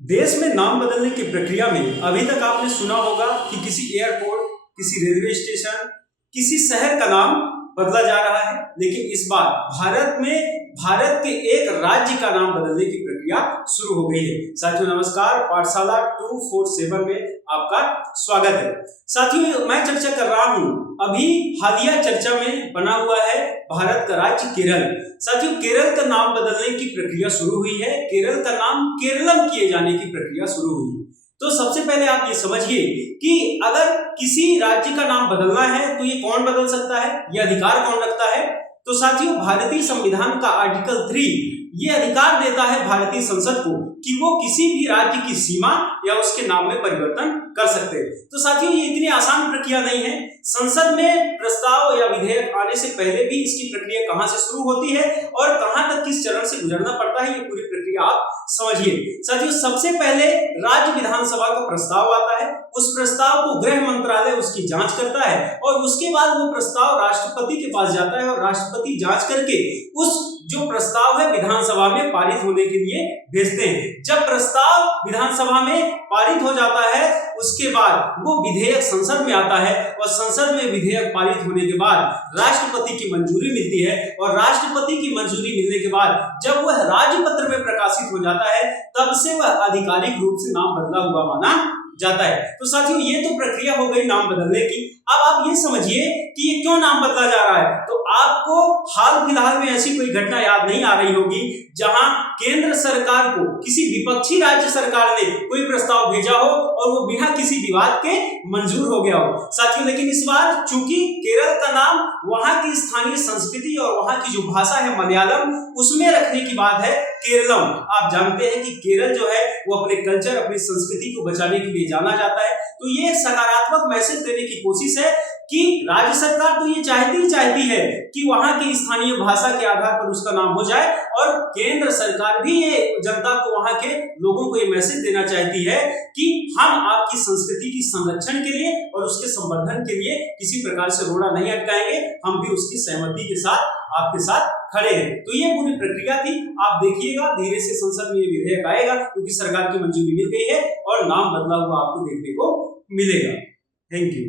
देश में नाम बदलने की प्रक्रिया में अभी तक आपने सुना होगा कि किसी एयरपोर्ट, किसी रेलवे स्टेशन, किसी शहर का नाम बदला जा रहा है। लेकिन इस बार भारत के एक राज्य का नाम बदलने की प्रक्रिया शुरू हो गई है। साथियों नमस्कार, पाठशाला 247 में आपका स्वागत है। साथियों मैं चर्चा कर रहा हूं, अभी हालिया चर्चा में बना हुआ है भारत का राज्य केरल। साथियों केरल का नाम बदलने की प्रक्रिया शुरू हुई है। केरल का नाम केरलम किए जाने की प्रक्रिया शुरू हुई है। तो सबसे पहले आप ये समझिए कि अगर किसी राज्य का नाम बदलना है तो ये कौन बदल सकता है, ये अधिकार कौन रखता है? तो साथियों भारतीय संविधान का आर्टिकल 3 ये अधिकार देता है भारतीय संसद को कि वो किसी भी राज्य की सीमा या उसके नाम में परिवर्तन कर सकते हैं। तो साथियों ये इतनी आसान प्रक्रिया नहीं है। संसद में प्रस्ताव या विधेयक आने से पहले भी इसकी प्रक्रिया कहां से शुरू होती है और कहां तक किस चरण से गुजरना पड़ता है, ये पूरी प्रक्रिया आप समझिए। साथियों सबसे पहले राज्य विधानसभा का प्रस्ताव आता है, उस प्रस्ताव को गृह मंत्रालय उसकी जांच करता है और उसके बाद वो प्रस्ताव राष्ट्रपति के पास जाता है और राष्ट्रपति जांच करके उस जो प्रस्ताव है विधानसभा में पारित होने के लिए भेजते हैं। जब प्रस्ताव विधानसभा में पारित हो जाता है उसके बाद वो विधेयक संसद में आता है और संसद में विधेयक पारित होने के बाद राष्ट्रपति की मंजूरी मिलती है और राष्ट्रपति की मंजूरी मिलने के बाद जब वह राजपत्र में प्रकाशित हो जाता है तब से वह आधिकारिक रूप से नाम बदला हुआ माना जाता है। तो साथियों ये तो प्रक्रिया हो गई नाम बदलने की। अब आप ये समझिए कि ये क्यों नाम बदला जा रहा है। तो आपको हाल फिलहाल में ऐसी कोई घटना याद नहीं आ रही होगी जहां केंद्र सरकार को किसी विपक्षी राज्य सरकार ने कोई प्रस्ताव भेजा हो और वो बिना किसी विवाद के मंजूर हो गया हो। साथियों लेकिन इस बार चूंकि केरल का नाम वहां की स्थानीय संस्कृति और वहां की जो भाषा है मलयालम उसमें रखने की बात है केरलम। आप जानते हैं कि केरल जो है वो अपने कल्चर, अपनी संस्कृति को बचाने के लिए जाना जाता है। तो ये सकारात्मक मैसेज देने की कोशिश है कि राज्य सरकार तो ये चाहती है कि वहां की स्थानीय भाषा के आधार पर उसका नाम हो जाए और केंद्र सरकार भी ये जनता को, वहां के लोगों को ये मैसेज देना चाहती है कि हम आपकी संस्कृति की संरक्षण के लिए और उसके संवर्धन के लिए किसी प्रकार से रोड़ा नहीं अटकाएंगे, हम भी उसकी सहमति के साथ आपके साथ खड़े हैं। तो ये पूरी प्रक्रिया थी। आप देखिएगा धीरे से संसद में ये विधेयक आएगा क्योंकि सरकार की मंजूरी मिल गई है और नाम बदला हुआ आपको देखने को मिलेगा। Thank you.